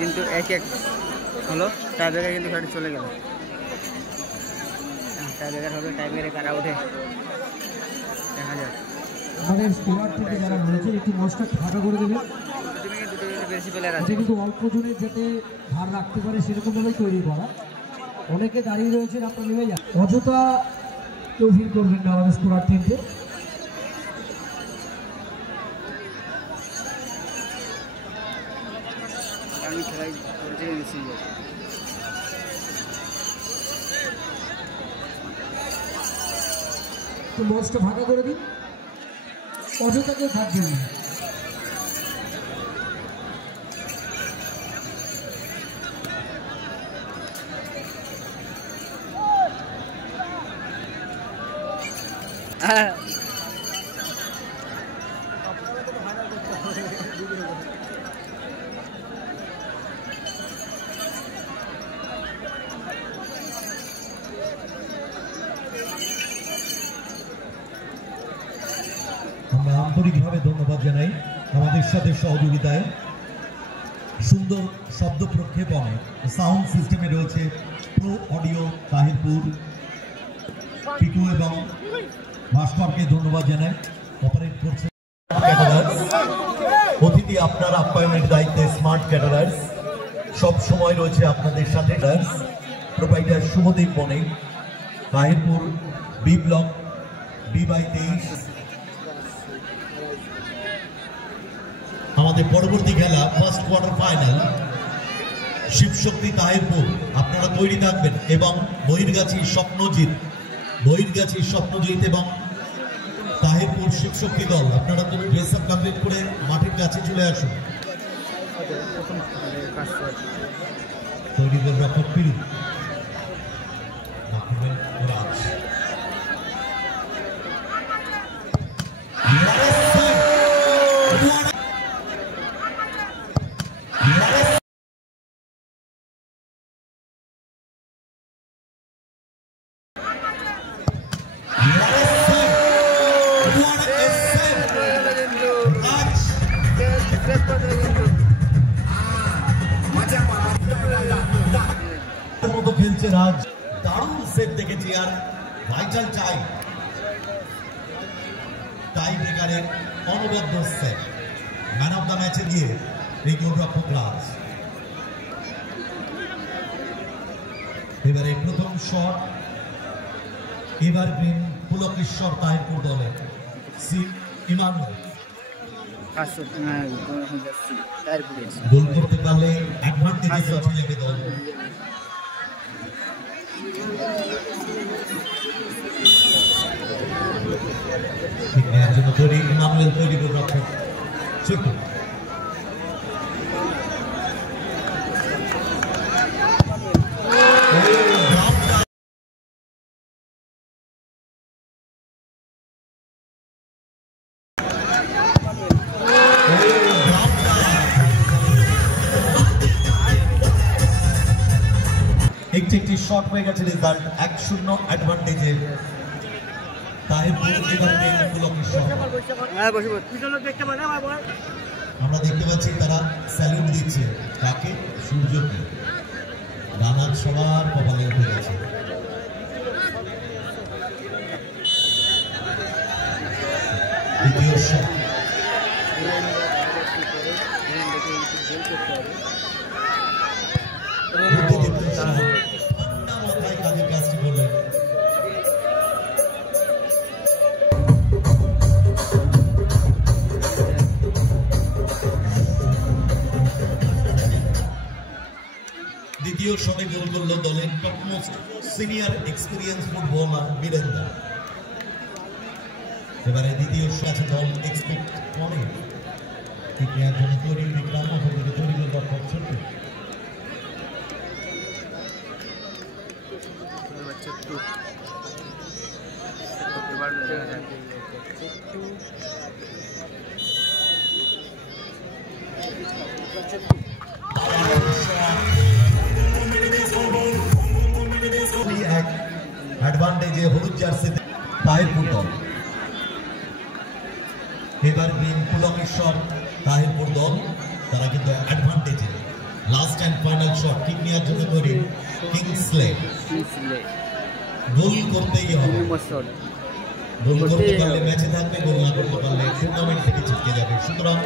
কিন্তু এক এক হলো টাই ব্রেকার কিন্তু খেলাটি চলে গেল। টাই ব্রেকার হবে, টাই ব্রেকারে কারা ওঠে দেখা যাক। আমাদের স্কোয়াড থেকে যারা রয়েছে একটু ম্যাচটা ফাঁকা করে দেবে। বেশি প্লেয়ার আছে কিন্তু অল্প জনের যাতে ভার রাখতে পারে সেরকমভাবেই তৈরি করা। অনেকে দাঁড়িয়ে রয়েছেন, আপনারা নেমে যান, অযথা কেউ ভিড় করবেন না আমাদের স্কোয়াড থেকে। মঞ্চটা ফাঁকা করে দিন, অযথা কেউ থাকবেন না। আমরা আন্তরিকভাবে ধন্যবাদ জানাই আমাদের সাথে সহযোগিতায় সুন্দর শব্দ প্রক্ষেপণে সাউন্ড সিস্টেমে রয়েছে প্রো অডিও তাহিরপুর, পিকু এবং ভাস্করকে ধন্যবাদ জানাই। অপারেট করছে অতিথি আপনার আপ্যায়নের দায়িত্বে স্মার্ট ক্যাটারার্স সব সময় রয়েছে আপনাদের সাথে। প্রোভাইডার শুভদীপ বণিক, তাহিরপুর বি ব্লক B/23। আমাদের পরবর্তী খেলা first quarter final Shivshakti Tahirpur, আপনারা তৈরি থাকবেন, এবং বহির্গাছি স্বপ্নজিৎ এবং তাহিরপুর শিবশক্তি দল, আপনারা তো ড্রেস আপ কমপ্লিট করে মাঠের কাছে চলে আসুন। তৈরি করে রক্ষক পিড়ি রাজ। খেলছে রাজ, দারুণ সেট দেখেছি। আর ভাইটাল টাই ব্রেকারের অনবদ্য সেট, ম্যান অফ দ্য ম্যাচে গিয়ে এই গোলরক্ষক রাজ। এবারে প্রথম শট এভারগ্রিন পুলকেশ্বর তাহিরপুর দলের ইমানুয়েল গোল করতে পারলে অ্যাডভান্টেজে চলে দল। ঠিক নেওয়ার জন্য তৈরি ইমানুয়েল, তৈরি গোলরক্ষক ছোট। একটি শট হয়ে গেছে, রেজাল্ট 1-0 অ্যাডভান্টেজে তাহিরপুর। আমরা দেখতে পাচ্ছি তারা স্যালুট দিচ্ছে কাকে? সূর্যকে। রানার সবার কপালে উঠে গেছে। দ্বিতীয় শট কাজের কাজটি করলেন। দ্বিতীয় শটে গোল করল দলের topmost senior experience footballer Birendra. এবারে দ্বিতীয় শটে দল এক্সপেক্ট করে ঠিক নেওয়ার জন্য তৈরি বিক্রম অপরদিকে তৈরি করে দরকার ছোট্ট এক অ্যাডভান্টেজে হলুদ জার্সিতে তাহিরপুর দল এবার গ্রিন পুলকেশ্বর তাহিরপুর দল তারা কিন্তু অ্যাডভান্টেজে last and final shot kick নেওয়ার জন্য তৈরি কিংসলে গোল করতেই হবে গোল করতে পারলে ম্যাচে থাকবে গোল না করতে পারলে টুর্নামেন্ট থেকে ছিটকে যাবে সুতরাং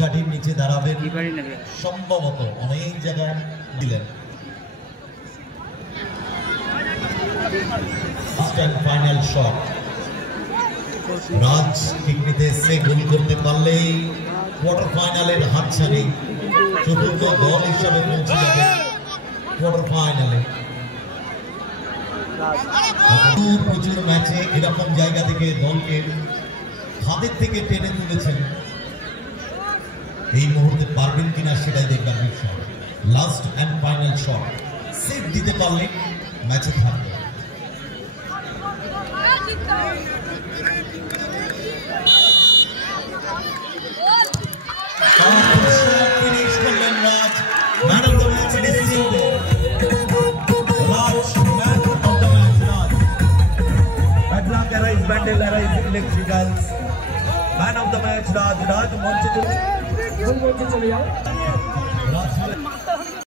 কাঠির নিচে দাঁড়াবেন সম্ভবত অনেক জায়গায় দিলেন ফাইনাল শট রাজ কিক নিতে এসে গোল করতে পারলেই কোয়ার্টার ফাইনালের হাতছানি চতুর্থ দল হিসাবে পৌঁছে যাবে কোয়ার্টার ফাইনালে প্রচুর ম্যাচে এরকম জায়গা থেকে দলকে হাতের থেকে টেনে তুলেছেন এই মুহূর্তে পারবেন কিনা সেটাই দেখবার বিষয় last and final shot save দিতে পারলে ম্যাচে থাকবে ফিনিশ করলেন Raj man of the match decision Raj man of the match Raj Adlanc Arise Bandel Arise Electricals man of the match Raj মঞ্চে চলে যাও